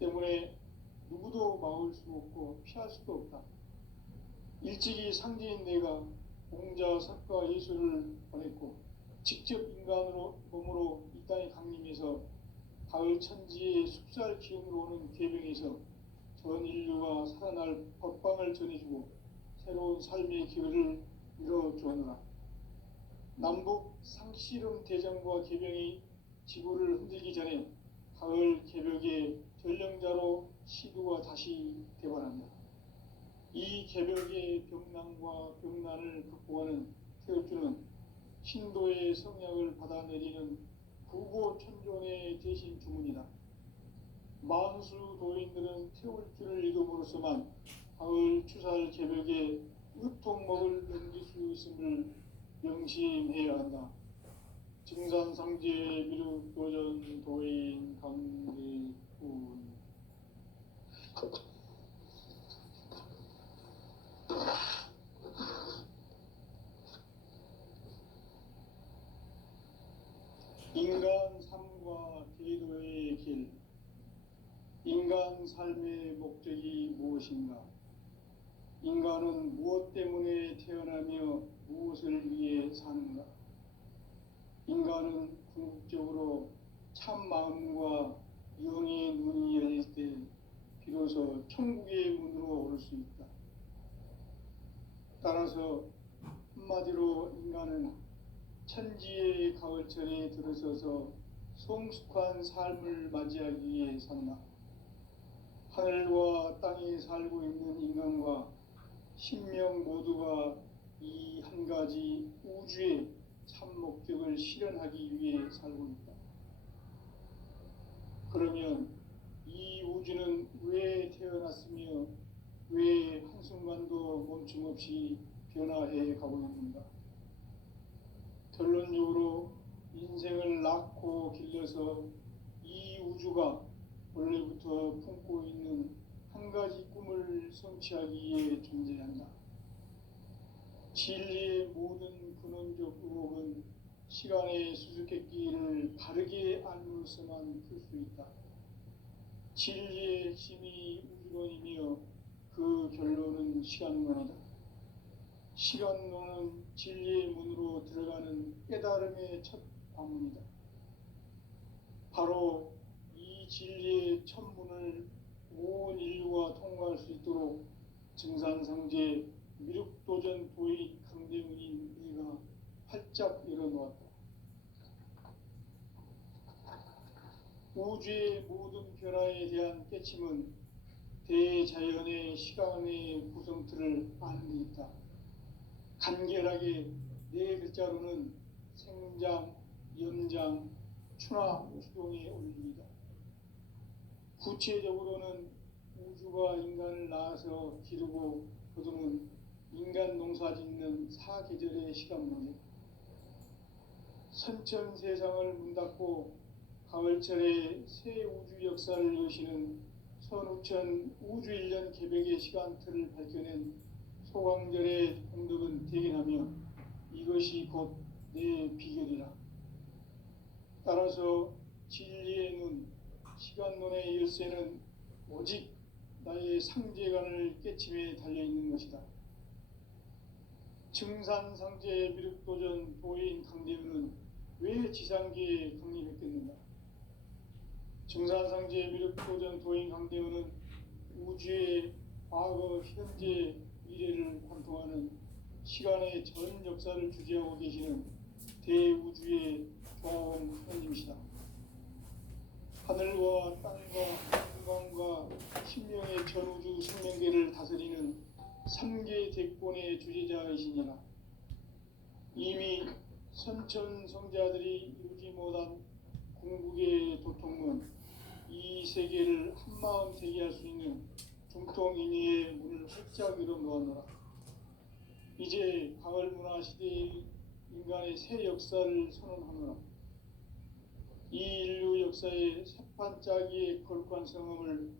때문에 누구도 막을 수 없고 피할 수도 없다. 일찍이 상제인 내가 공자, 석가, 예수를 보냈고 직접 인간으로 몸으로 이 땅에 강림해서 가을 천지의 숲살 기운으로 오는 계병에서 전 인류가 살아날 법방을 전해주고 새로운 삶의 기회를 이뤄주었노라. 남북 상씨름 대전과 계병이 지구를 흔들기 전에 가을 개벽의 전령자로 시두가 다시 대발한다. 이 개벽의 병난과 병난을 극복하는 태엽주는 신도의 성약을 받아내리는 구고천존의 대신 주문이다. 만수 도인들은 태울주를 이름으로서만 가을 추살 개벽의 으통먹을 넘길 수 있음을 명심해야 한다. 증산상제 미륵도전 도인 강대군. 인간 삶과 제도의 길. 인간 삶의 목적이 무엇인가? 인간은 무엇 때문에 태어나며 무엇을 위해 사는가? 인간은 궁극적으로 참 마음과 영의 문이 열릴 때 비로소 천국의 문으로 오를 수 있다. 따라서 한마디로 인간은 천지의 가을철에 들어서서 성숙한 삶을 맞이하기 위해 산다. 하늘과 땅에 살고 있는 인간과 신명 모두가 이 한 가지 우주의 참 목적을 실현하기 위해 살고 있다. 그러면 이 우주는 왜 태어났으며 왜 한순간도 멈춤 없이 변화해 가고 있는가? 결론적으로 인생을 낳고 길러서 이 우주가 원래부터 품고 있는 한 가지 꿈을 성취하기 위해 존재한다. 진리의 모든 근원적 의혹은 시간의 수수께끼를 바르게 알므로서만 풀 수 있다. 진리의 핵심이 우주론이며 그 결론은 시간론이다. 시간론은 진리의 문으로 들어가는 깨달음의 첫 관문이다. 바로 이 진리의 첫 문을 온 인류가 통과할 수 있도록 증산상제 미륵도전 도인 강대문인 내가 활짝 열어놓았다. 우주의 모든 변화에 대한 깨침은 대자연의 시간의 구성틀을 아는 데 있다. 간결하게 네 글자로는 생장, 연장, 추나 추동의 원리이다. 구체적으로는 우주가 인간을 낳아서 기르고 거두는 인간 농사 짓는 사계절의 시간론이다. 선천 세상을 문닫고 가을철에 새 우주 역사를 여시는 선우천 우주일년 개벽의 시간틀을 밝혀낸 소강절의 공덕은 대견하며 이것이 곧 내 비결이라. 따라서 진리의 눈, 시간론의 열쇠는 오직 나의 상제관을 깨침에 달려있는 것이다. 증산상제 미륵도전 도인 강대문은 왜 지상계에 강림했겠는가? 증산상제 미륵도전 도인 강대문은 우주의 과거, 현재, 미래를 관통하는 시간의 전 역사를 주재하고 계시는 대우주의 조화원 하나님이시다. 하늘과 땅과 인간과 신명의 전우주 생명계를 다스리는 3개 대권의 주제자이시니라. 이미 선천 성자들이 이루지 못한 궁극의 도통은 이 세계를 한마음 되게 할 수 있는 중통인의의 문을 활짝 열어 놓았노라. 이제 가을 문화 시대의 인간의 새 역사를 선언하노라. 이 인류 역사의 새판짜기의 거룩한 성험을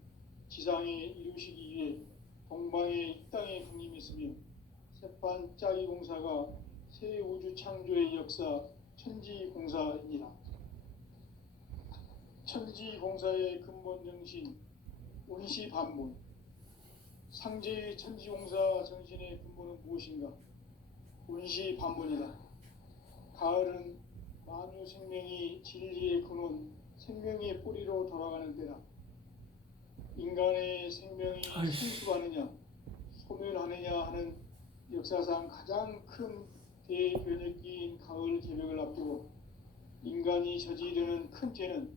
지상에 이루시기 위해 동방의 이 땅에 강림했으며 새판짜기 공사가 새 우주 창조의 역사 천지공사이니라. 천지공사의 근본 정신, 온시반본. 상제의 천지공사 정신의 근본은 무엇인가? 온시반본이다. 가을은 만유 생명이 진리의 근원, 생명의 뿌리로 돌아가는 때다. 인간의 생명이 성숙하느냐, 소멸하느냐 하는 역사상 가장 큰 대변혁기인 가을 개벽을 앞두고 인간이 저지르는 큰 죄는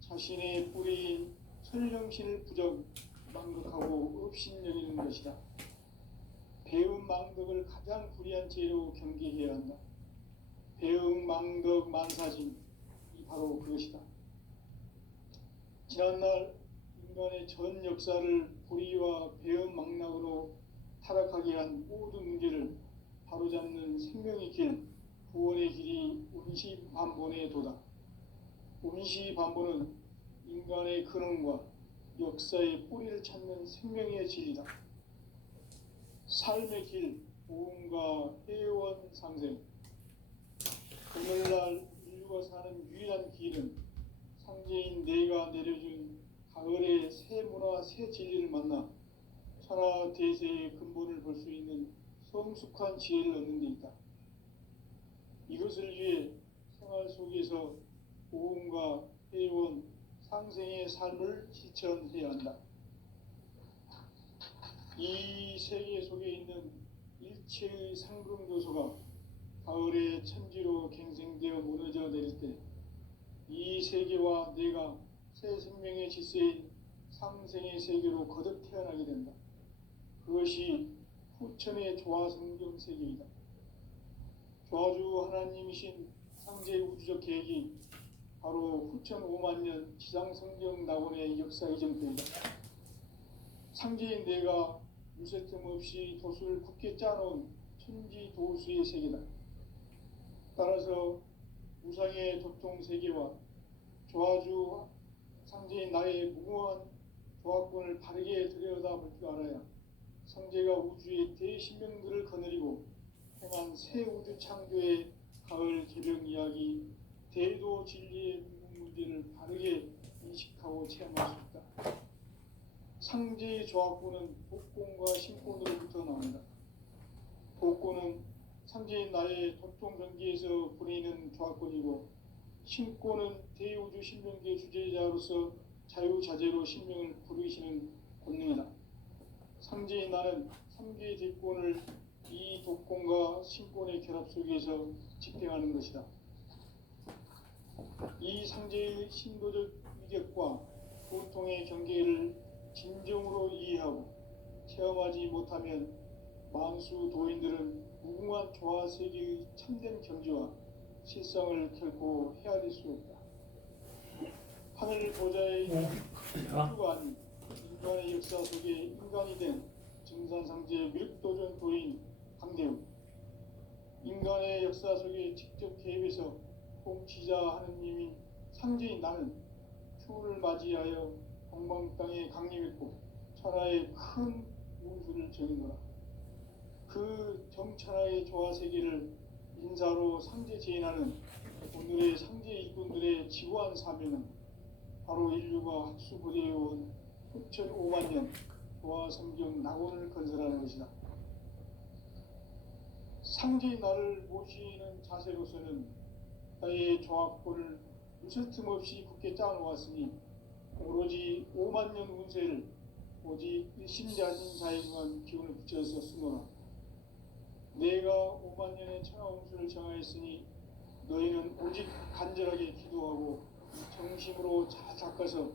자신의 뿌리인 천령신을 부정, 망극하고 업신여기는 것이다. 배움 망덕을 가장 불의한 죄로 경계해야 한다. 배움 망덕 만사진이 바로 그것이다. 지난날 인간의 전 역사를 불의와 배움 망락으로 타락하게 한 모든 문제를 바로잡는 생명의 길, 구원의 길이 온시반본의 도다. 온시반본은 인간의 근원과 역사의 뿌리를 찾는 생명의 진리다. 삶의 길, 보험과 회원 상생. 오늘날 인류가 사는 유일한 길은 상제인 내가 내려준 가을의 새 문화, 새 진리를 만나 천하 대세의 근본을 볼 수 있는 성숙한 지혜를 얻는 데 있다. 이것을 위해 생활 속에서 보험과 회원, 상생의 삶을 실천해야 한다. 이 세계 속에 있는 일체의 상금 요소가 가을의 천지로 갱생되어 무너져 내릴 때 이 세계와 내가 새 생명의 질서인 상생의 세계로 거듭 태어나게 된다. 그것이 후천의 조화성경 세계이다. 조화주 하나님이신 상제 우주적 계획이 바로 후천 5만 년 지상성경 낙원의 역사 이전때이다. 상제인 내가 유세틈 없이 도수를 굳게 짜놓은 천지 도수의 세계다. 따라서 우상의 도통 세계와 조화주 상제인 나의 무궁한 조화권을 바르게 들여다볼 줄 알아야 상제가 우주의 대신명들을 거느리고 행한 새 우주 창조의 가을 개벽 이야기, 대도 진리의 문제를 바르게 인식하고 체험할 수 있다. 상제의 조화권은 복권과 신권으로부터 나온다. 복권은 상제인 나의 도통 경계에서 부리는 조화권이고, 신권은 대우주 신명계 주제자로서 자유자재로 신명을 부르시는 권능이다. 상제인 나는 3개의 대권을 이 독권과 신권의 결합 속에서 집행하는 것이다. 이 상제의 신도적 위격과 보통의 경계를 진정으로 이해하고 체험하지 못하면 만수 도인들은 무궁한 조화세계의 참된 경지와 실상을 결코 헤아릴 수 없다. 하늘 보좌의 우주가 아닌 인간의 역사 속에 인간이 된 증산상제의 밀도전 도인 강대우. 인간의 역사 속에 직접 개입해서 통치자 하느님인 상제인 나는 추운을 맞이하여 동방 땅에 강림했고 천하의 큰 운수를 정인노라. 그 정천하의 조화세계를 인사로 상제 제인하는 오늘의 상제 일꾼들의 지구한 사명은 바로 인류가 학수부대해온 후천 5만 년 조화성경 낙원을 건설하는 것이다. 상제인 나를 모시는 자세로서는 나의 조화권을 무슨 틈 없이 굳게 짜놓았으니 오로지 5만 년 운세를 오직 일심자진 자에게만 기운을 붙여서 쓰노라. 내가 5만 년의 천하 운수를 정하였으니 너희는 오직 간절하게 기도하고 정심으로 잘 닦아서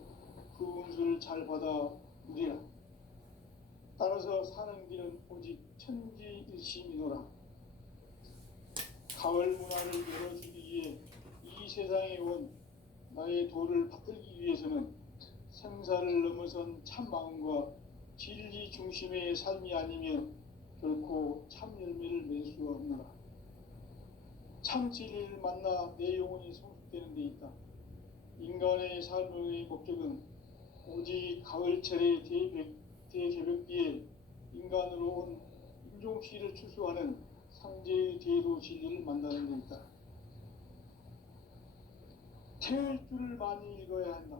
그 운수를 잘 받아 누리라. 따라서 사는 길은 오직 천지일심이노라. 가을 문화를 열어주기 위해 이 세상에 온 나의 도를 받들기 위해서는 생사를 넘어선 참 마음과 진리 중심의 삶이 아니면 결코 참 열매를 맺을 수 없노라. 참 진리를 만나 내 영혼이 성숙되는 데 있다. 인간의 삶의 목적은 오직 가을철의 대개벽기에 인간으로 온 인종시를 추수하는 상제의 대도 진리를 만나는 데 있다. 태을 줄을 많이 읽어야 한다.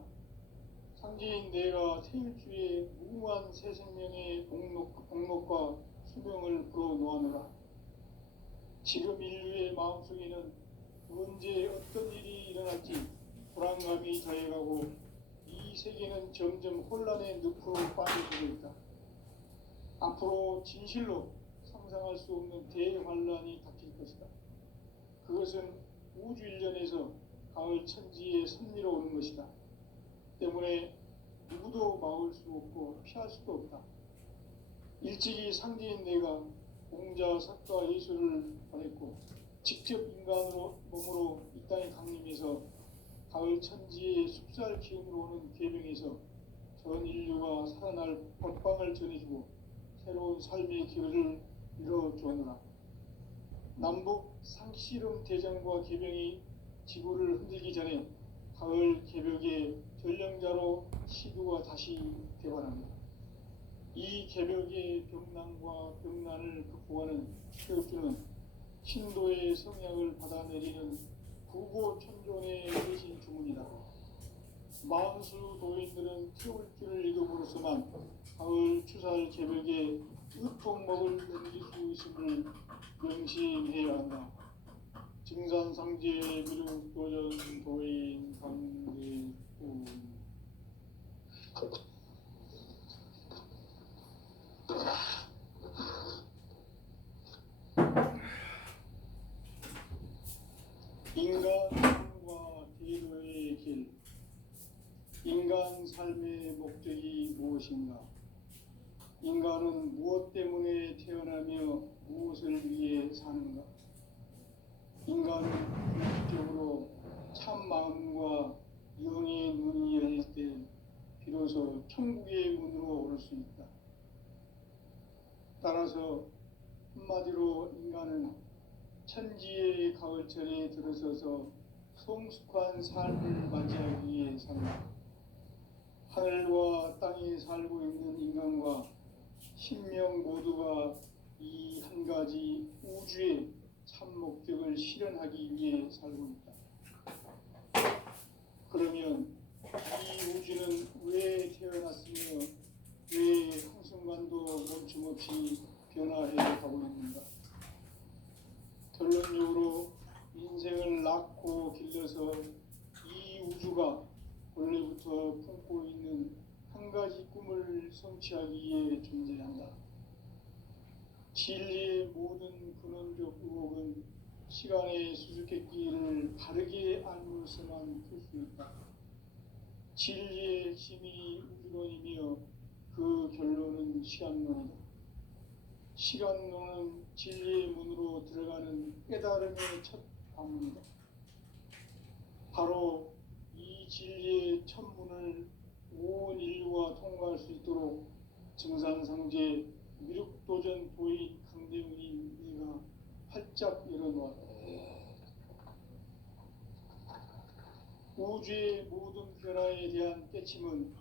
상제인 내가 태일주의 무궁한 새 생명의 복록과 수명을 불어놓아노라. 지금 인류의 마음속에는 언제 어떤 일이 일어날지 불안감이 더해가고 이 세계는 점점 혼란의 늪으로 빠져들고 있다. 앞으로 진실로 상상할 수 없는 대환란이 닥칠 것이다. 그것은 우주 일련에서 가을 천지의 섭리로 오는 것이다. 때문에 누구도 막을 수 없고 피할 수도 없다. 일찍이 상제인 내가 공자, 석가, 예수를 보냈고 직접 인간으로 몸으로 이 땅에 강림해서 가을 천지의 숲살 기운으로 오는 계명에서 전 인류가 살아날 법방을 전해주고 새로운 삶의 기회를 이뤄주었노라. 남북 상씨름 대전과 계명이 지구를 흔들기 전에 가을 개벽의 전령자로 시두가 다시 되관합니다. 이 개벽의 병난과 병난을 극복하는 태극주는 신도의 성약을 받아내리는 구고천존의 대신 주문이다. 만수 도인들은 태울주를 읽음으로써만 가을 추살 개벽에 으통먹을 넘길 수 있음을 명심해야 한다. 증산상제 미륵도전 도인 강대우. 인간 삶과 대도의 길. 인간 삶의 목적이 무엇인가? 인간은 무엇 때문에 태어나며 무엇을 위해 사는가? 인간은 궁극적으로 참 마음과 영의 눈이 열릴 때 비로소 천국의 문으로 오를 수 있다. 따라서 한마디로 인간은 천지의 가을철에 들어서서 성숙한 삶을 맞이하기 위해 산다. 하늘과 땅에 살고 있는 인간과 신명 모두가 이 한 가지 우주의 참 목적을 실현하기 위해 살고 있다. 그러면 이 우주는 왜 태어났으며 왜 한순간도 멈춤없이 변화해 가고 있는가? 결론적으로 인생을 낳고 길러서 이 우주가 원래부터 품고 있는 한 가지 꿈을 성취하기 위해 존재한다. 진리의 모든 근원적 의혹은 시간의 수수께끼를 바르게 알므로서만 풀 수 있다. 진리의 핵심이 우주론이며 그 결론은 시간론이다. 시간론은 진리의 문으로 들어가는 깨달음의 첫 방문이다. 바로 이 진리의 첫 문을 온 인류가 통과할 수 있도록 증산상제 미륵도전 도인 강대훈이 내가 활짝 열어놓았다. 우주의 모든 변화에 대한 깨침은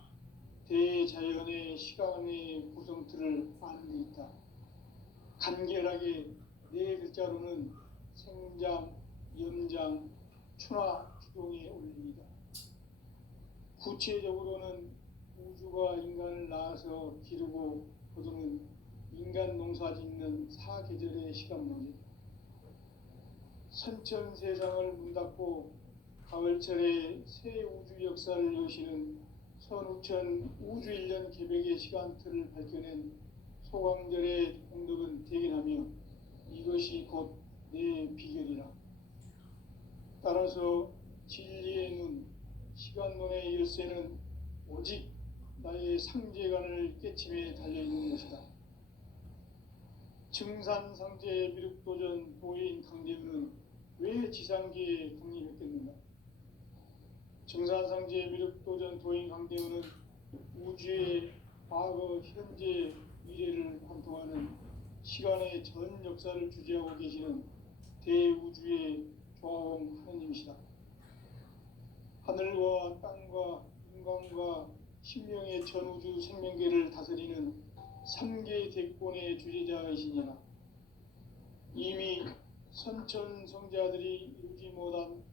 대자연의 시간의 구성틀을 아는 데 있다. 간결하게 네 글자로는 생장, 염장, 추나 추동의 원리이다. 구체적으로는 우주가 인간을 낳아서 기르고 거두는 인간 농사 짓는 사계절의 시간론이다. 선천 세상을 문 닫고 가을철에 새 우주 역사를 여시는 선우천 우주일년 개벽의 시간틀을 밝혀낸 소강절의 공덕은 대견하며 이것이 곧 내 비결이라. 따라서 진리의 눈, 시간론의 열쇠는 오직 나의 상제관을 깨침에 달려있는 것이다. 증산상제 미륵도전 도인 강대훈은 왜 지상계에 강림했겠는가? 증산상제 미륵도전 도인 강대훈은 우주의 과거, 현재, 미래를 관통하는 시간의 전 역사를 주재하고 계시는 대우주의 조화홍 하느님이시다. 하늘과 땅과 인간과 신명의 전우주 생명계를 다스리는 3개 대권의 주제자이시니라. 이미 선천 성자들이 이루지 못한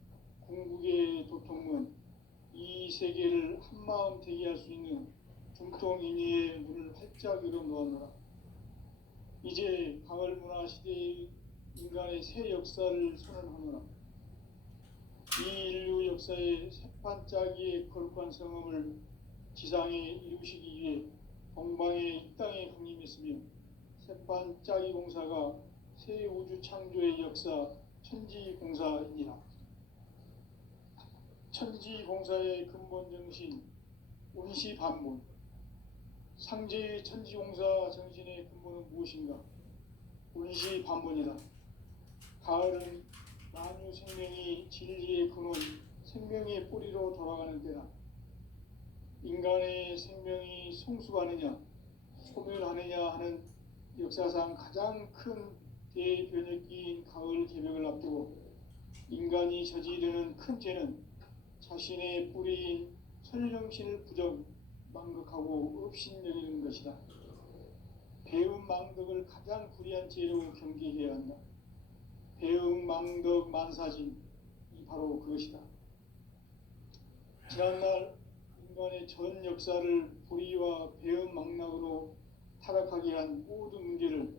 궁극의 도통문, 이 세계를 한마음 되게 할 수 있는 중통인의의 문을 활짝 열어 놓았노라. 이제 가을 문화 시대의 인간의 새 역사를 선언하노라. 이 인류 역사의 새판짜기의 거룩한 성음을 지상에 이루시기 위해 동방의 이 땅에 강림했으며 새판짜기 공사가 새 우주 창조의 역사 천지공사이니라. 천지공사의 근본 정신 운시반문. 상제의 천지공사 정신의 근본은 무엇인가? 운시반문이다. 가을은 만유 생명이 진리의 근원, 생명의 뿌리로 돌아가는 때다. 인간의 생명이 성숙하느냐, 소멸하느냐 하는 역사상 가장 큰 대변혁기인 가을 개벽을 앞두고 인간이 저지르는 큰 죄는 자신의 뿌리인 천령신을 부정, 망극하고 업신여기는 것이다. 배움 망덕을 가장 불의한 죄로 경계해야 한다. 배움 망덕 만사진, 이 바로 그것이다. 지난날 인간의 전 역사를 불의와 배움 망락으로 타락하게 한 모든 문제를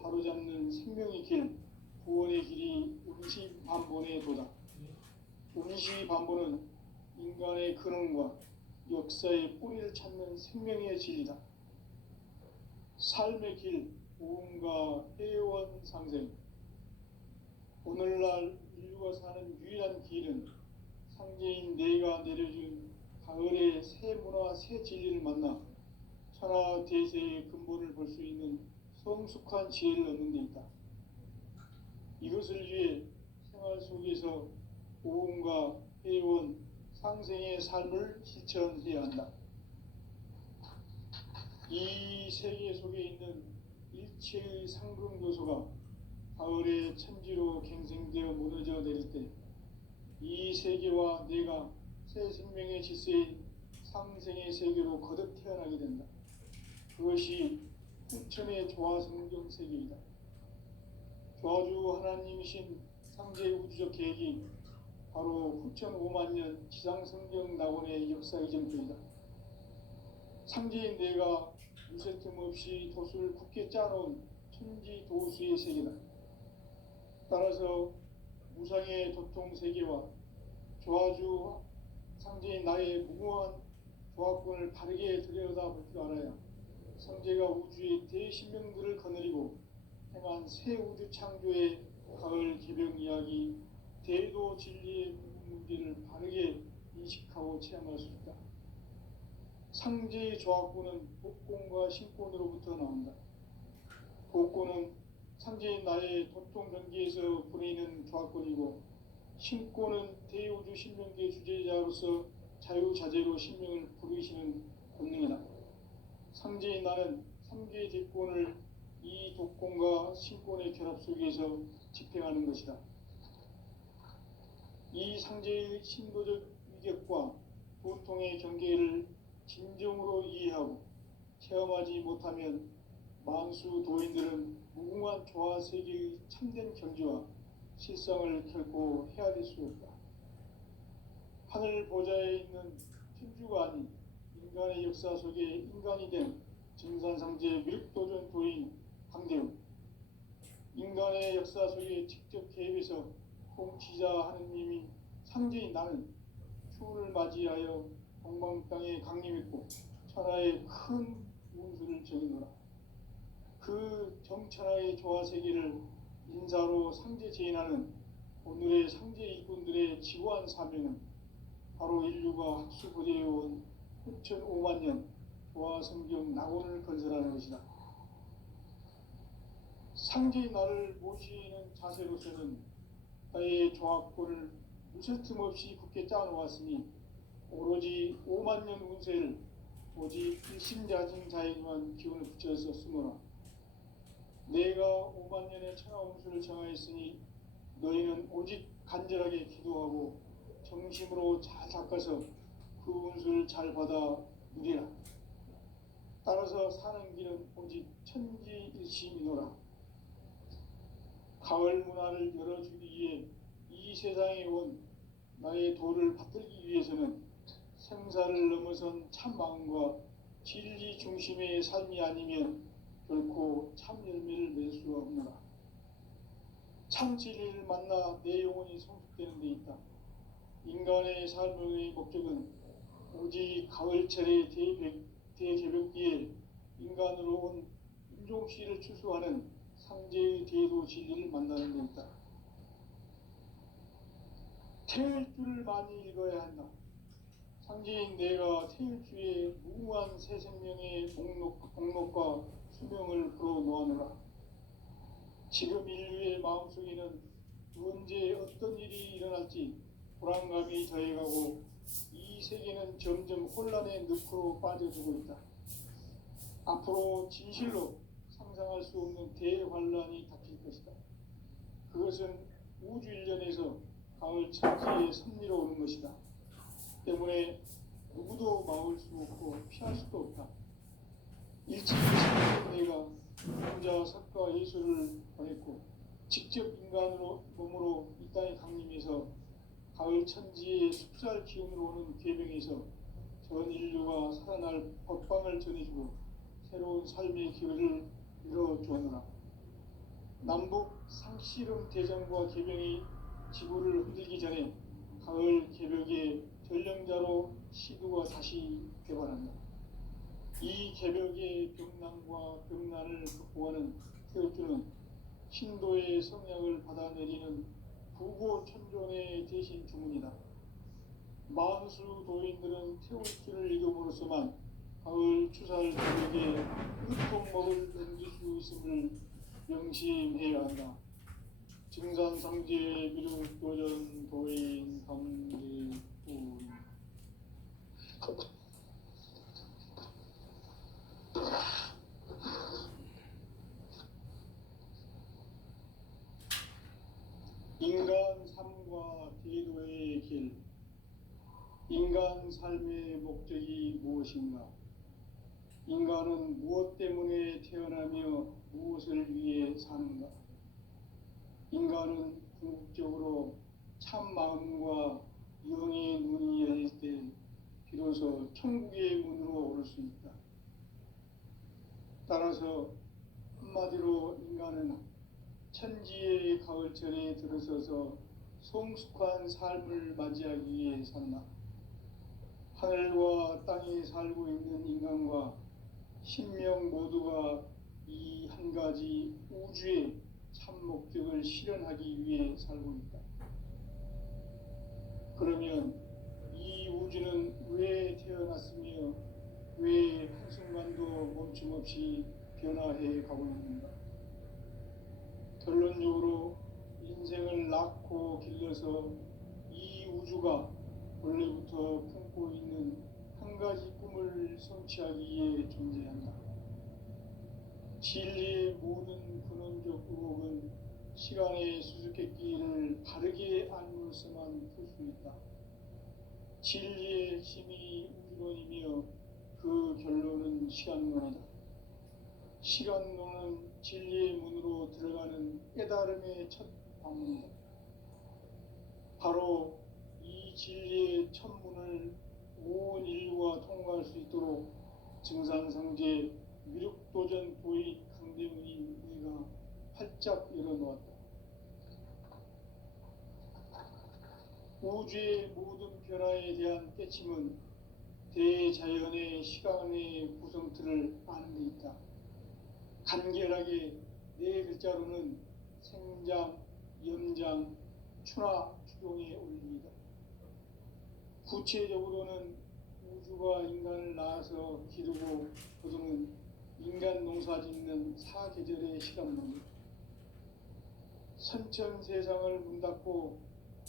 바로잡는 생명의 길, 구원의 길이 운시반본의 도다. 운시반본은 인간의 근원과 역사의 뿌리를 찾는 생명의 진리다. 삶의 길, 오음과 해원 상생. 오늘날 인류가 사는 유일한 길은 상제인 내가 내려준 가을의 새 문화, 새 진리를 만나 천하 대세의 근본을 볼 수 있는 성숙한 지혜를 얻는 데 있다. 이것을 위해 생활 속에서 오음과 해원, 상생의 삶을 실천해야 한다. 이 세계 속에 있는 일체의 상승도소가 가을의 천지로 갱생되어 무너져 내릴 때 이 세계와 내가 새 생명의 질서인 상생의 세계로 거듭 태어나게 된다. 그것이 후천의 조화성경 세계이다. 조화주 하나님이신 상제 우주적 계획이 바로 후천 5만 년 지상성경 낙원의 역사 이전표이다. 상제인 내가 무쇠틈 없이 도수를 굳게 짜놓은 천지 도수의 세계다. 따라서 무상의 도통 세계와 조화주 상제인 나의 무궁한 조화권을 바르게 들여다볼 줄 알아야 상제가 우주의 대신명들을 거느리고 행한 새 우주 창조의 가을 개벽 이야기, 대도 진리의 문제를 바르게 인식하고 체험할 수 있다. 상제의 조화권은 복권과 신권으로부터 나온다. 복권은 상제인 나의 도통 경계에서 보내는 조화권이고, 신권은 대우주 신명계 주제자로서 자유자재로 신명을 부르시는 권능이다. 상제인 나는 3개의 대권을 이 독권과 신권의 결합 속에서 집행하는 것이다. 이 상제의 신도적 위격과 도통의 경계를 진정으로 이해하고 체험하지 못하면 만수 도인들은 무궁한 조화 세계의 참된 경지와 실상을 결코 헤아릴 수 없다. 하늘 보좌에 있는 천주가 아닌 인간의 역사 속에 인간이 된 증산상제 밀도전 도인 강대웅, 인간의 역사 속에 직접 개입해서 통치자 하느님인 상제인 나는 추운을 맞이하여 동방 땅에 강림했고 천하의 큰 운수를 정해노라. 그 정천하의 조화 세계를 인사로 상제 제인하는 오늘의 상제 일꾼들의 지고한 사명은 바로 인류가 학수고대해온 후천 5만 년 조화 성경 낙원을 건설하는 것이다. 상제의 나를 모시는 자세로서는 나의 조화권을 무쇠틈 없이 굳게 짜놓았으니 오로지 5만 년 운세를 오직 일심자진자에게만 기운을 붙여서 쓰노라. 내가 5만 년의 천하 운수를 정하였으니 너희는 오직 간절하게 기도하고 정심으로 잘 닦아서 그 운수를 잘 받아 누리라. 따라서 사는 길은 오직 천지일심이노라. 가을 문화를 열어주기 위해 이 세상에 온 나의 도를 받들기 위해서는 생사를 넘어선 참 마음과 진리 중심의 삶이 아니면 결코 참 열매를 맺을 수가 없노라. 참 진리를 만나 내 영혼이 성숙되는 데 있다. 인간의 삶의 목적은 오직 가을철의 대개벽기에 인간으로 온 인종씨를 추수하는 상제의 대도 진리를 만나는 데 있다. 태일 줄을 많이 읽어야 한다. 상제인 내가 태일주의 무궁한 새 생명의 목록과 수명을 풀어놓아노라. 지금 인류의 마음속에는 언제 어떤 일이 일어날지 불안감이 더해가고 이 세계는 점점 혼란의 늪으로 빠져들고 있다. 앞으로 진실로 상상할 수 없는 대환란이 닥칠 것이다. 그것은 우주 일련에서 가을 천지의 섭리로 오는 것이다. 때문에 누구도 막을 수 없고 피할 수도 없다. 일찍이 내가 혼자 석가 예수를 보냈고 직접 인간으로 몸으로 이 땅에 강림해서 가을 천지의 숲살 기운으로 오는 계명에서 전 인류가 살아날 법방을 전해주고 새로운 삶의 기회를 열어주었노라. 남북 상씨름 대전과 계명이 지구를 흔들기 전에 가을 개벽의 전령자로 시두가 다시 개발한다. 이 개벽의 병난과 병난을 극복하는 태울주는 신도의 성약을 받아내리는 부고천존의 대신 주문이다. 만수 도인들은 태울주를 읽음으로써만 가을 추살 개벽에 흑통목을 넘길 수 있음을 명심해야 한다. 증산상제 미륵도전 도인 강제군 인간 삶과 대도의 길. 인간 삶의 목적이 무엇인가? 인간은 무엇 때문에 태어나며 무엇을 위해 사는가? 인간은 궁극적으로 참 마음과 영의 눈이 열릴 때 비로소 천국의 문으로 오를 수 있다. 따라서 한마디로 인간은 천지의 가을철에 들어서서 성숙한 삶을 맞이하기 위해 산다. 하늘과 땅에 살고 있는 인간과 신명 모두가 이 한 가지 우주의 참 목적을 실현하기 위해 살고 있다. 그러면 이 우주는 왜 태어났으며 왜 한순간도 멈춤없이 변화해 가고 있는가? 결론적으로 인생을 낳고 길러서 이 우주가 원래부터 품고 있는 한 가지 꿈을 성취하기 위해 존재한다. 진리의 모든 근원적 의혹은 시간의 수수께끼를 바르게 알므로서만 풀 수 있다. 진리의 핵심이 우주론이며 그 결론은 시간론이다. 시간론은 진리의 문으로 들어가는 깨달음의 첫 방문이다. 바로 이 진리의 첫 문을 온 인류가 통과할 수 있도록 증산상제 미륵도전 도의 강대문인 우리가 활짝 열어놓았다. 우주의 모든 변화에 대한 깨침은 대자연의 시간의 구성틀을 아는 데 있다. 간결하게 네 글자로는 생장, 염장, 추나, 추동의 원리이다. 구체적으로는 우주가 인간을 낳아서 기르고 거두는 인간 농사 짓는 사계절의 시간론이다. 선천 세상을 문닫고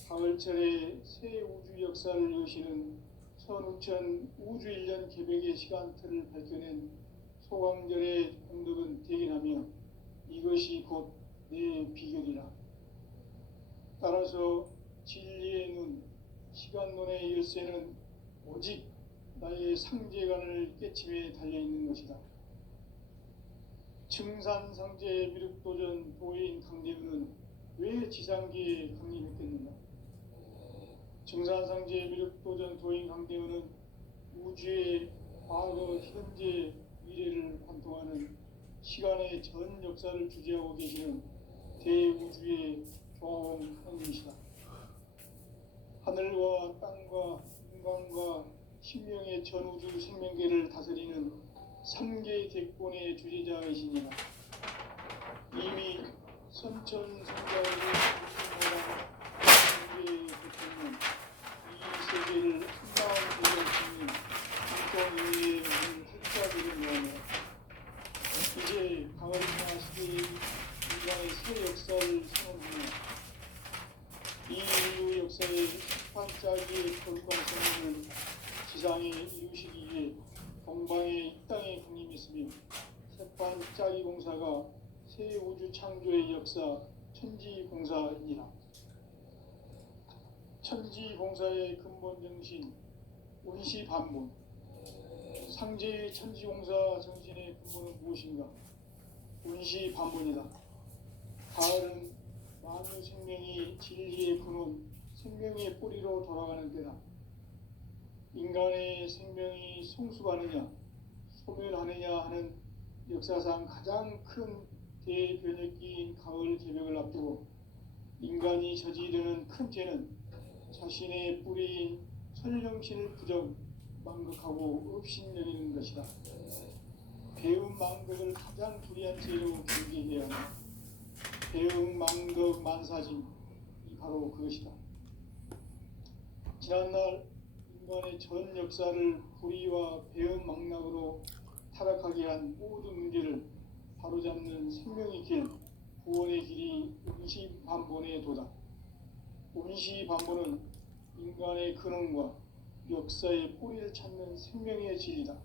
가을철에 새 우주 역사를 여시는 선우천 우주일년 개벽의 시간틀을 밝혀낸 소강절의 공덕은 대견하며 이것이 곧 내 비결이라. 따라서 진리의 눈, 시간론의 열쇠는 오직 나의 상제관을 깨침에 달려있는 것이다. 증산상제 미륵도전 도인 강대우는 왜 지상계에 강림했겠는가? 증산상제 미륵도전 도인 강대우는 우주의 과거, 현재, 미래를 관통하는 시간의 전 역사를 주재하고 계시는 대우주의 조화원 하나님이시다. 하늘과 땅과 인간과 신명의 전우주 생명계를 다스리는 3개 대권의 주재자이시니라. 이미 선천성자의 우주의 대통령, 이 세계를 한마음 되게 하시는 인권위의 문을 활짝 열어놓으며 이제 가을이나 시대의 인간의 새 역사를 선언하며 이 인류 역사의 반짝이의 거룩한 생명을 지상에 이루시기 위해 동방의 이 땅에 군림했으며 새반짝이 공사가 새 우주 창조의 역사 천지공사이니라. 천지공사의 근본 정신 운시반본. 상제의 천지공사 정신의 근본은 무엇인가? 운시반본이다. 가을은 만유 생명이 진리의 근원, 생명의 뿌리로 돌아가는 때다. 인간의 생명이 성숙하느냐, 소멸하느냐 하는 역사상 가장 큰 대변혁기인 가을 개벽을 앞두고 인간이 저지르는 큰 죄는 자신의 뿌리인 선령신을 부정, 망극하고 업신여기는 것이다. 배움 망극을 가장 불의한 죄로 경계해야 한다. 배움 망극 만사짐이 바로 그것이다. 지난날 인간의 전 역사를 불의와 배움 망락으로 타락하게 한 모든 문제를 바로잡는 생명의 길, 구원의 길이 운시반본의 도다. 운시반본은 인간의 근원과 역사의 뿌리를 찾는 생명의 진리다.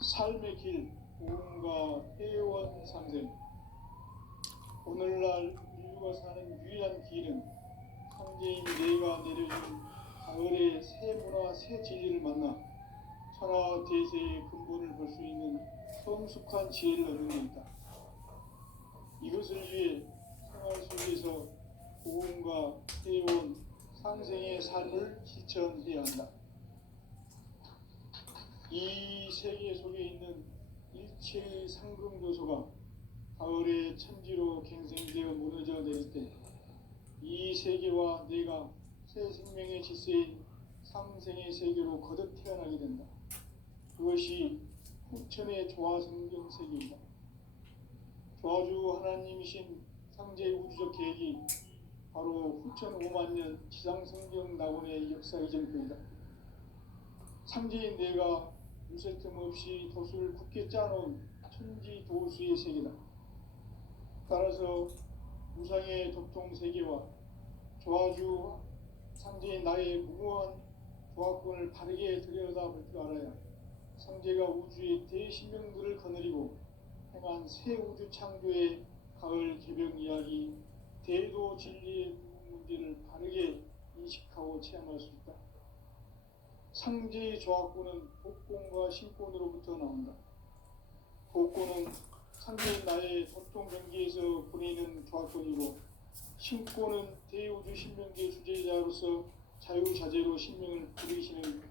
삶의 길, 보험과 회원 상생. 오늘날 인류가 사는 유일한 길은 상제인 내가 내려준 가을의 새 문화, 새 진리를 만나 천하 대세의 근본을 볼 수 있는 성숙한 지혜를 얻는 데 있다. 이것을 위해 생활 속에서 보험과 회원, 상생의 삶을 실천해야 한다. 이 세계 속에 있는 일체의 상금조소가 가을의 천지로 갱생되어 무너져 내릴 때 이 세계와 내가 새 생명의 질서인 상생의 세계로 거듭 태어나게 된다. 그것이 후천의 조화성경 세계이다. 조화주 하나님이신 상제의 우주적 계획이 바로 후천 5만년 지상성경 낙원의 역사 이전표이다. 상제인 내가 무쇠 틈 없이 도수를 굳게 짜놓은 천지 도수의 세계다. 따라서 무상의 도통 세계와 조화주 상제인 나의 무모한 조화권을 바르게 들여다볼 줄 알아야 상제가 우주의 대신명들을 거느리고 행한 새 우주 창조의 가을 개벽 이야기, 대도 진리의 문제를 바르게 인식하고 체험할 수 있다. 상제의 조화권은 복권과 신권으로부터 나온다. 복권은 상제인 나의 도통 경계에서 보내는 조화권이고, 신권은 대우주 신명계 주제자로서 자유자재로 신명을 부리시는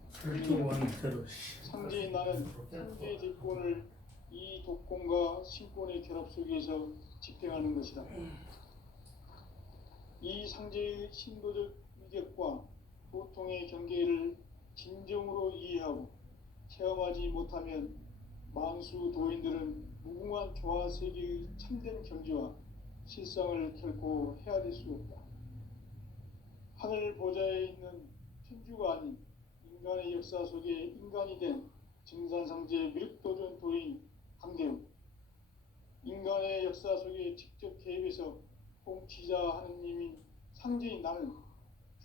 상제인 나는 상제의 대권을 이 독권과 신권의 결합 속에서 집행하는 것이다. 이 상제의 신도적 위격과 보통의 경계를 진정으로 이해하고 체험하지 못하면 만수 도인들은 무궁한 조화 세계의 참된 경지와 실상을 결코 헤아릴 수 없다. 하늘 보좌에 있는 천주가 아닌 인간의 역사 속에 인간이 된 증산상제 미륵도전 도인 강대웅, 인간의 역사 속에 직접 개입해서 통치자 하느님인 상제인 나는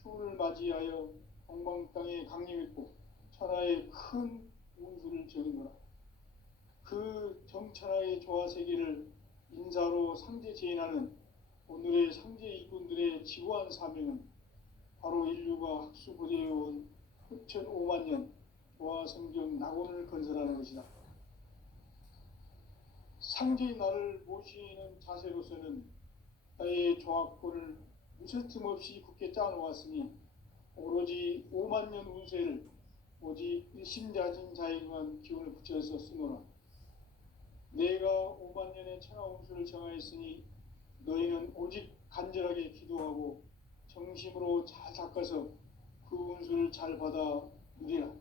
추운을 맞이하여 동방 땅에 강림했고 천하의 큰 운수를 적은 거라. 그 정천하의 조화 세계를 인사로 상제 제인하는 오늘의 상제 일꾼들의 지구한 사명은 바로 인류가 학수부대해온 후천 5만년 조화 성경 낙원을 건설하는 것이다. 상제의 나를 모시는 자세로서는 나의 조화권을 무쇠틈 없이 굳게 짜놓았으니 오로지 5만년 운세를 오직 일심자진 자에게만 기운을 붙여서 쓰노라. 내가 5만 년의 천하운수를 정하였으니 너희는 오직 간절하게 기도하고 정심으로 잘 닦아서 그 운수를 잘 받아 누리라.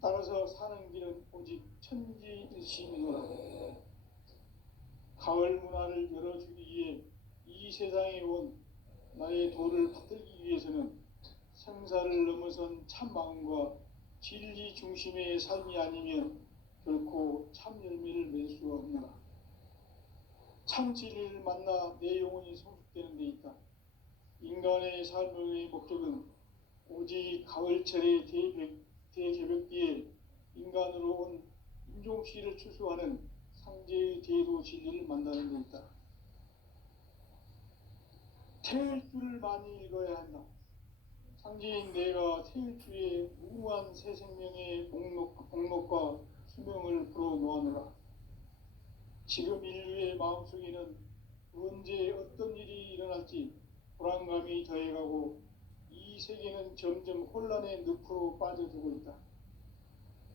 따라서 사는 길은 오직 천지일심이노라. 가을 문화를 열어주기 위해 이 세상에 온 나의 도를 받들기 위해서는 생사를 넘어선 참 마음과 진리 중심의 삶이 아니면 결코 참 열매를 맺을 수가 없노라. 참 진리를 만나 내 영혼이 성숙되는 데 있다. 인간의 삶의 목적은 오직 가을철의 대개벽기에 인간으로 온 인종씨를 추수하는 상제의 대도 진리를 만나는 데 있다. 태일주를 많이 읽어야 한다. 상제인 내가 태일주의 무궁한 새 생명의 목록과 수명을 불어놓아노라. 지금 인류의 마음속에는 언제 어떤 일이 일어날지 불안감이 더해가고 이 세계는 점점 혼란의 늪으로 빠져들고 있다.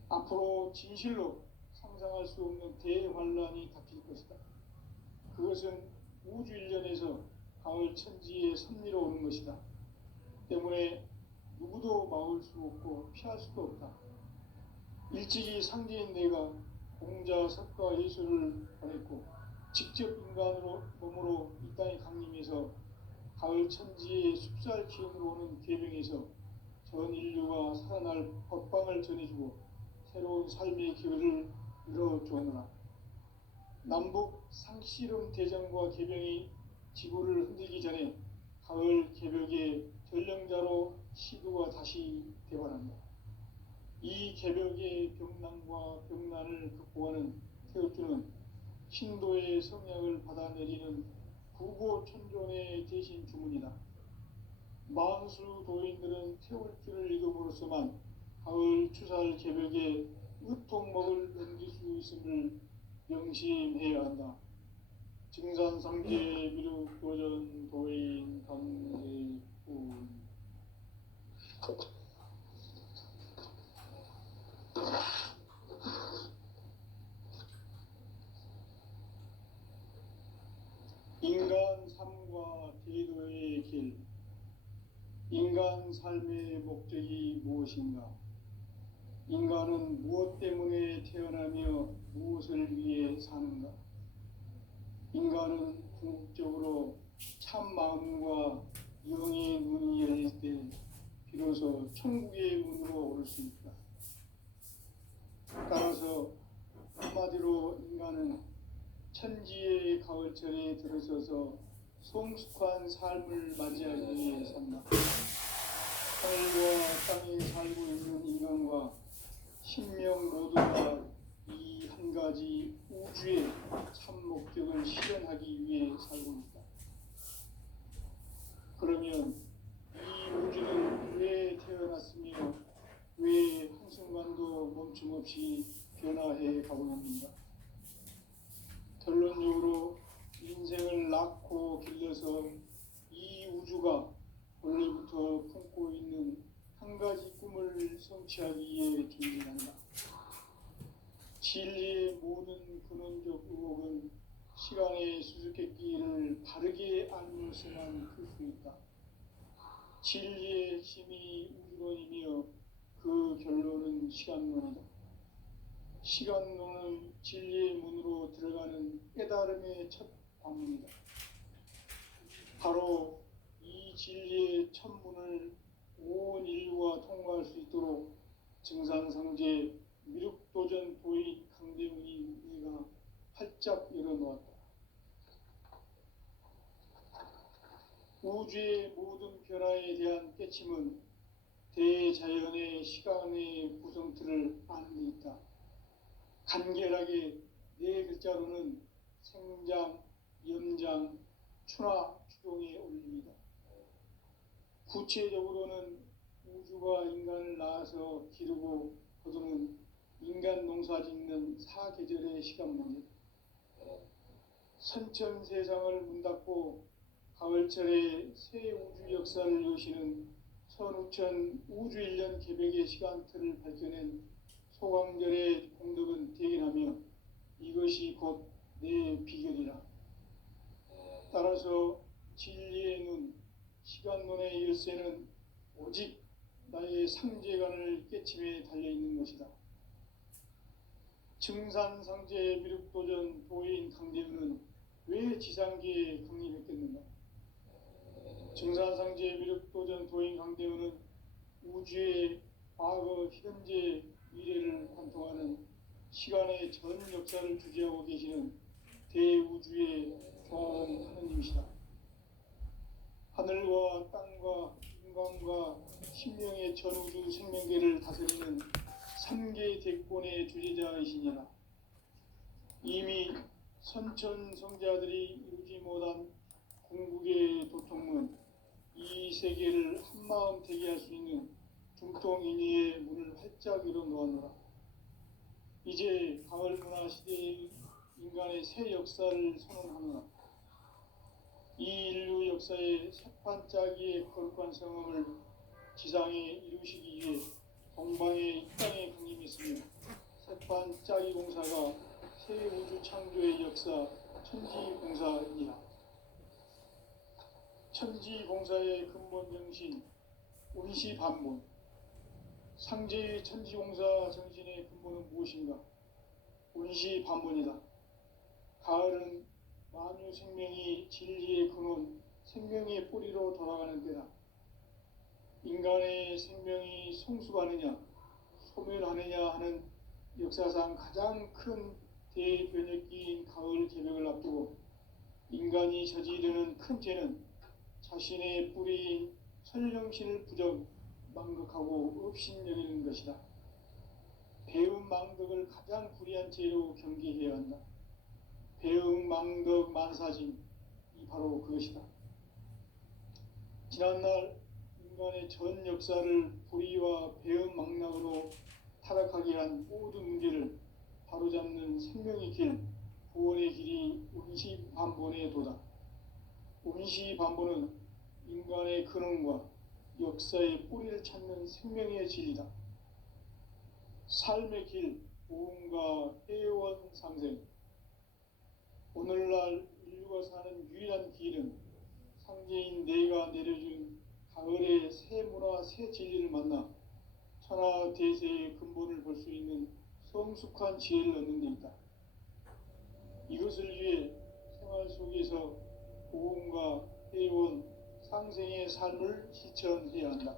앞으로 진실로 상상할 수 없는 대환란이 닥칠 것이다. 그것은 우주 일련에서 가을 천지의 섭리로 오는 것이다. 때문에 누구도 막을 수 없고 피할 수도 없다. 일찍이 상제인 내가 공자, 석가, 예수를 보냈고 직접 인간으로 몸으로 이 땅에 강림해서 가을 천지의 숲살 기운으로 오는 계명에서 전 인류가 살아날 법방을 전해주고 새로운 삶의 기회를 열어주었노라. 남북 상씨름 대전과 계병이 지구를 흔들기 전에 가을 개벽의 전령자로 시도가 다시 대발한다. 이 개벽의 병난과 병난을 극복하는 태울주는 신도의 성약을 받아내리는 구고천존의 대신 주문이다. 만수 도인들은 태울주를 읽음으로써만 가을 추살 개벽의 으통목을 넘길 수 있음을 명심해야 한다. 증산상제 미륵도전 도인 감대군. 인간 삶과 대도의 길. 인간 삶의 목적이 무엇인가? 인간은 무엇 때문에 태어나며 무엇을 위해 사는가? 인간은 궁극적으로 참 마음과 영의 눈이 열릴 때 비로소 천국의 문으로 오를 수 있다. 따라서 한마디로 인간은 천지의 가을철에 들어서서 성숙한 삶을 맞이하기 위해 산다. 하늘과 땅에 살고 있는 인간과 신명 모두가 이 한 가지 우주의 참 목적을 실현하기 위해 살고 있다. 그러면 이 우주는 왜 태어났으며 왜 한순간도 멈춤 없이 변화해 가고 있는가? 결론적으로 인생을 낳고 길러서 이 우주가 원래부터 품고 있는 한 가지 꿈을 성취하기 위해 존재한다. 진리의 모든 근원적 의혹은 시간의 수수께끼를 바르게 알면서만 풀 수 있다. 진리의 핵심이 우주론이며 그 결론은 시간론이다. 시간론은 진리의 문으로 들어가는 깨달음의 첫 관문이다. 바로 이 진리의 첫 문을 온 인류가 통과할 수 있도록 증산상제 미륵도전 도인 강대훈이 내가 활짝 열어놓았다. 우주의 모든 변화에 대한 깨침은 대자연의 시간의 구성틀을 아는 데 있다. 간결하게 네 글자로는 생장, 염장, 추나, 추동의 원리입니다. 구체적으로는 우주가 인간을 낳아서 기르고 거두는 인간 농사 짓는 사계절의 시간문제. 선천 세상을 문 닫고 가을철에 새 우주 역사를 여시는 선우천 우주일년 개벽의 시간틀을 밝혀낸 소광절의 공덕은 대견하며 이것이 곧 내 비결이라. 따라서 진리의 눈, 시간론의 열쇠는 오직 나의 상제관을 깨침에 달려있는 것이다. 증산상제 미륵도전 도인 강대우는 왜 지상계에 강림했겠는가? 증산상제 미륵도전 도인 강대우는 우주의 과거, 현재, 미래를 관통하는 시간의 전 역사를 주재하고 계시는 대우주의 조화로운 하느님이시다. 하늘과 땅과 인간과 신명의 전우주 생명계를 다스리는 삼계 대권의 주제자이시니라. 이미 선천성자들이 이루지 못한 궁극의 도통문, 이 세계를 한마음 되게 할 수 있는 중통인의의 문을 활짝 열어 놓았노라. 이제 가을 문화 시대의 인간의 새 역사를 선언하노라. 이 인류 역사의 새판짜기의 거룩한 성함을 지상에 이루시기 위해 동방의 이 땅에 강림했으며 새판짜기 공사가 새 우주 창조의 역사 천지공사이니라. 천지공사의 근본 정신 운시반문. 상제의 천지공사 정신의 근본은 무엇인가? 운시반문이다. 가을은 만유 생명이 진리의 근원, 생명의 뿌리로 돌아가는 때다. 인간의 생명이 성숙하느냐, 소멸하느냐 하는 역사상 가장 큰 대변혁기인 가을 개벽을 앞두고 인간이 저지르는 큰 죄는 자신의 뿌리인 설령신을 부정, 망극하고 업신여기는 것이다. 배움 망덕을 가장 불의한 죄로 경계해야 한다. 배움 망덕 만사진, 이 바로 그것이다. 지난날 인간의 전 역사를 불의와 배움 망락으로 타락하게 한 모든 문제를 바로잡는 생명의 길, 구원의 길이 운시반본의 도다. 운시반본은 인간의 근원과 역사의 뿌리를 찾는 생명의 진리다. 삶의 길, 보험과 회원 상생. 오늘날 인류가 사는 유일한 길은 상제인 내가 내려준 가을의 새 문화, 새 진리를 만나 천하 대세의 근본을 볼 수 있는 성숙한 지혜를 얻는 데 있다. 이것을 위해 생활 속에서 보험과 회원, 상생의 삶을 실천해야 한다.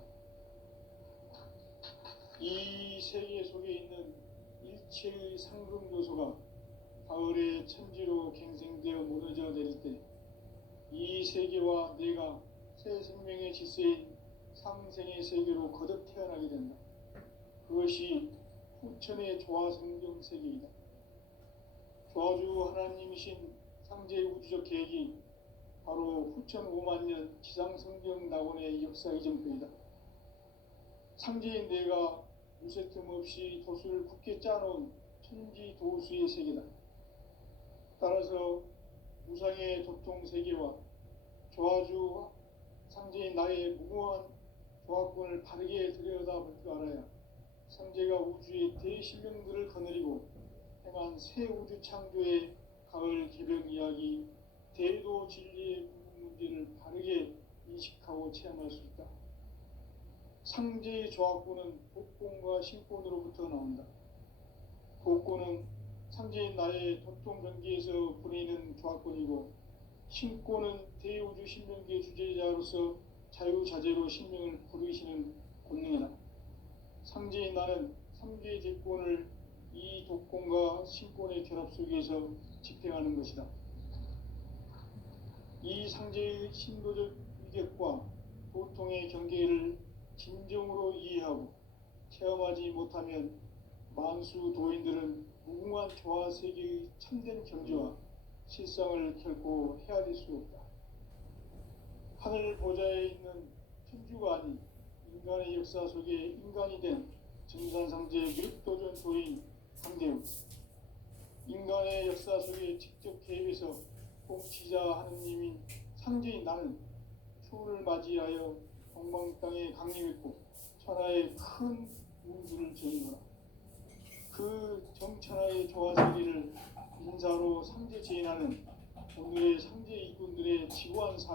이 세계 속에 있는 일체의 상금 요소가 가을의 천지로 갱생되어 무너져 내릴 때 이 세계와 내가 새 생명의 질서인 상생의 세계로 거듭 태어나게 된다. 그것이 후천의 조화성경 세계이다. 조화주 하나님이신 상제의 우주적 계획이 바로 후천 5만년 지상성경 낙원의 역사 이정표이다. 상제인 내가 무쇠 틈 없이 도수를 굳게 짜놓은 천지 도수의 세계다. 따라서 무상의 도통 세계와 조화주 상제인 나의 무모한 조화권을 바르게 들여다볼 줄 알아야 상제가 우주의 대신령들을 거느리고 행한 새 우주 창조의 가을 개벽 이야기, 대도 진리의 문제를 바르게 인식하고 체험할 수 있다. 상제의 조화권은 복권과 신권으로부터 나온다. 복권은 상제인 나의 도통 경계에서 보내는 조화권이고, 신권은 대우주 신명계 주제자로서 자유자재로 신명을 부르시는 권능이다. 상제인 나는 3개 제권을 이 독권과 신권의 결합 속에서 집행하는 것이다. 이 상제의 신도적 위격과 보통의 경계를 진정으로 이해하고 체험하지 못하면 만수 도인들은 무궁한 조화 세계의 참된 경지와 실상을 결코 헤아릴 수 없다. 하늘 보좌에 있는 천주가 아닌 인간의 역사 속에 인간이 된 증산상제 미륵도전 도인 강대우. 인간의 역사 속에 직접 개입해서 공치자 하느님인 상제인 나는 추운을 맞이하여 동방 땅에 강림했고 천하에 큰 문주를 지은거라. 그 정천하의 조화소리를 인사로 상제 제인하는 오늘의 상제 이군들의 지고한 삶